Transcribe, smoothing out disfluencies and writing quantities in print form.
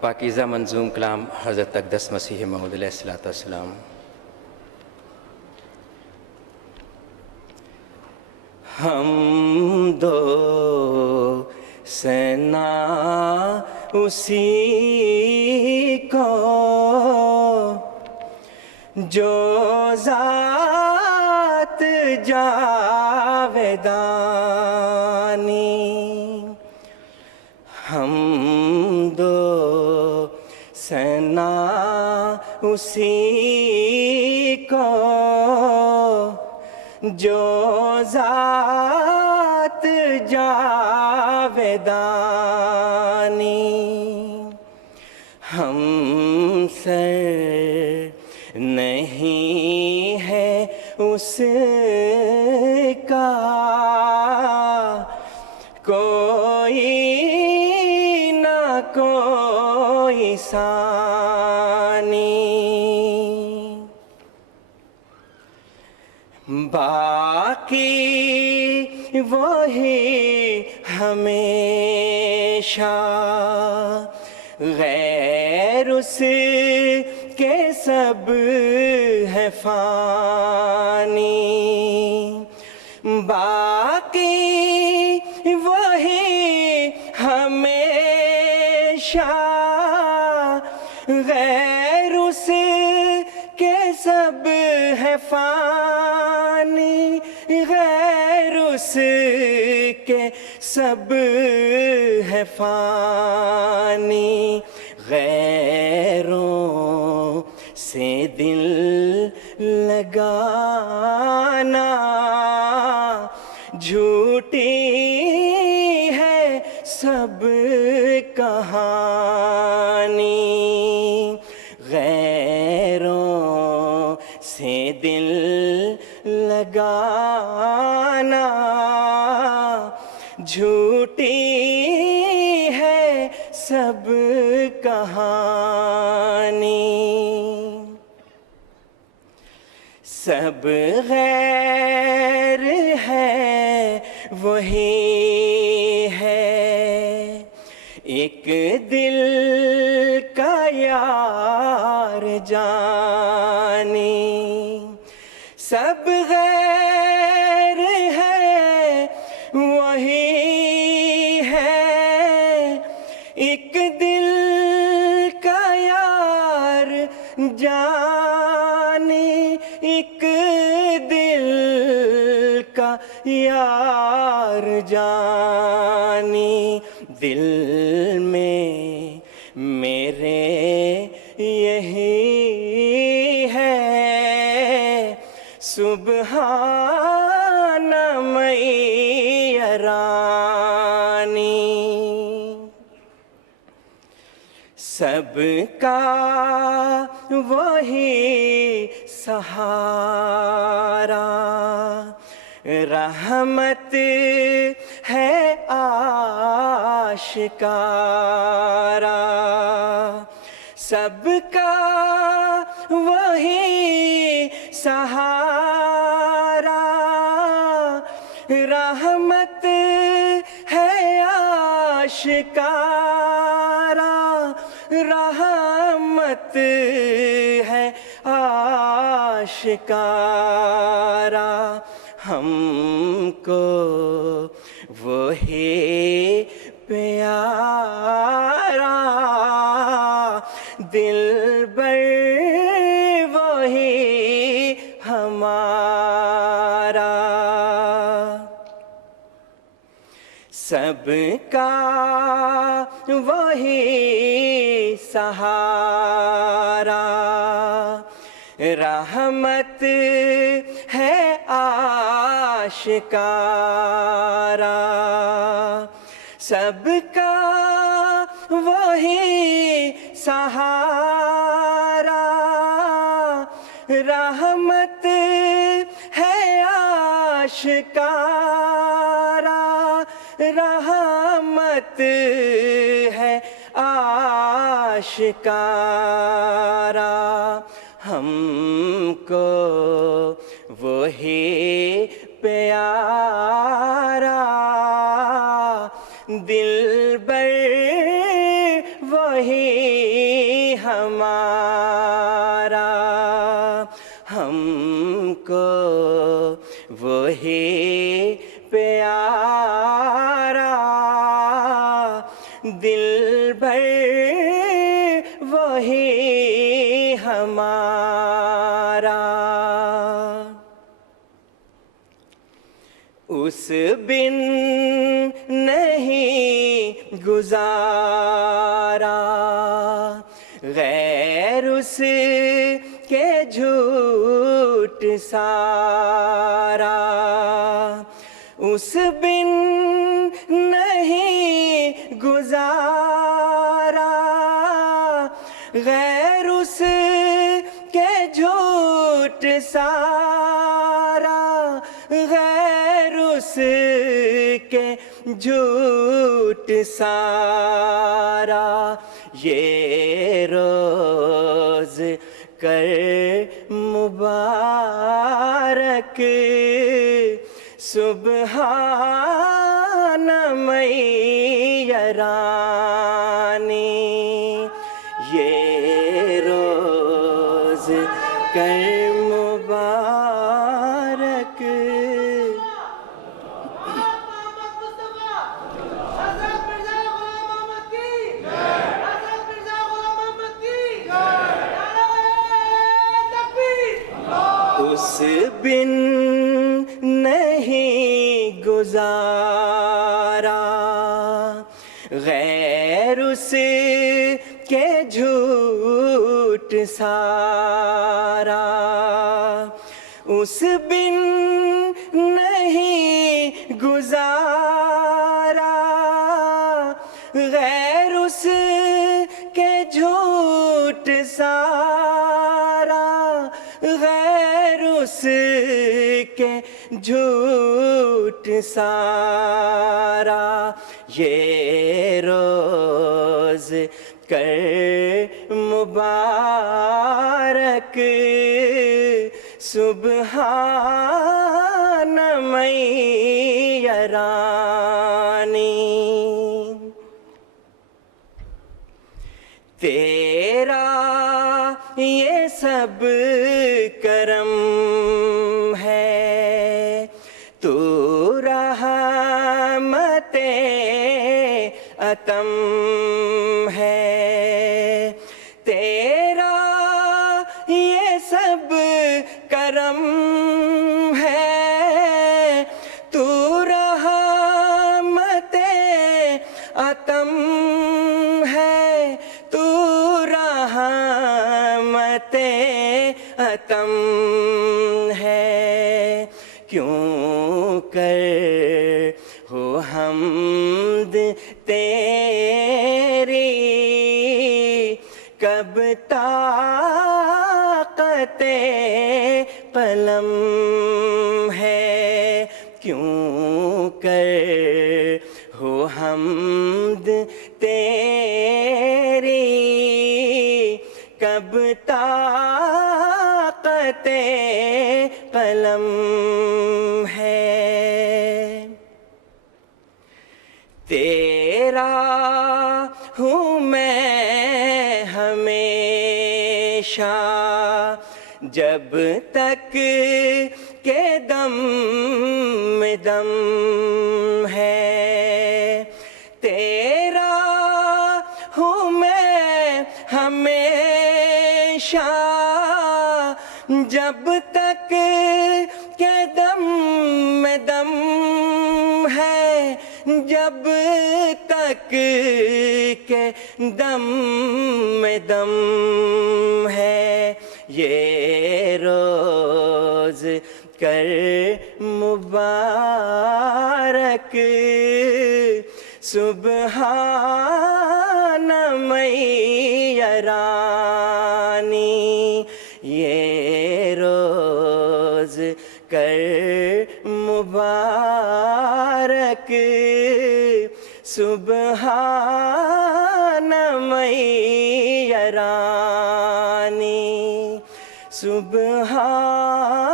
پاکیزہ منظوم کلام حضرت اقدس مسیح موعود علیہ السلام۔ حمد و ثنا اسی کو جو ذات جاودانی، حمد و ثنا اسی کو جو ذات جاودانی، ہم سے نہیں ہے اس کا کوئی نہ کوئی ثانی، باقی وہی ہمیشہ، غیر اس کے سب ہے فانی، باقی وہی ہمیشہ، غیر اس کے سب ہے فانی، غیر اس کے سب ہے فانی، غیروں سے دل لگانا جھوٹی ہے سب کہانی، غیروں سے دل لگانا جھوٹی ہے سب کہانی، سب غیر ہے وہی ہے ایک دل کا یار جانی، سب غیر ہے وہی ہے ایک دل کا یار جانی، ایک دل کا یار جانی، دل میں میرے یہی ہے سبحان میرانی، سب کا وہی سہارا، رحمت ہے آشکارا، سب کا وہی سہارا، رحمت ہے آشکارا، رحمت ہے آشکارا، ہم کو وہی پیارا، دلبر وہی ہمارا، سب کا وہی سہارا، رحمت ہے آشکارا، سب کا وہی سہارا، رحمت ہے آشکارا، رحمت ہے آشکارا، ہم کو وہی پیارا، دلبر وہی دل بھر وہی ہمارا، اس بن نہیں گزارا، غیر اس کے جھوٹ سارا، اس بن نہیں گزارا، غیر اس کے جھوٹ سارا، غیر اس کے جھوٹ سارا، یہ روز کر مبارک سبحان میرانی، یہ روز کر مبارک اس بن نہیں گزارا، غیر اس کے جھوٹ سارا، اس بن نہیں گزارا، غیر اس کے جھوٹ سارا، غیر اس کے جھوٹ سارا، یہ روز کر مبارک سبحان میرانی، تیرا یہ سب کرم ہے، تو رحمت عتم ہے، تیرا یہ سب کرم ہے، تو رحمت عتم ہے، تو رحمت عتم ہے، کیوں کر ہو حمد تیری، کب طاقت قلم ہے، کیوں کر ہو حمد تیری، کب طاقت قلم ہے، تیرا ہوں میں ہمیشہ، جب تک کہ دم میں دم ہے، تیرا ہوں میں ہمیشہ، جب تک کہ دم میں دم ہے، جب تک کہ دم میں دم ہے، یہ روز کر مبارک سبحان میرانی، یہ روز کر مبارک سبحان میرانی، سبحان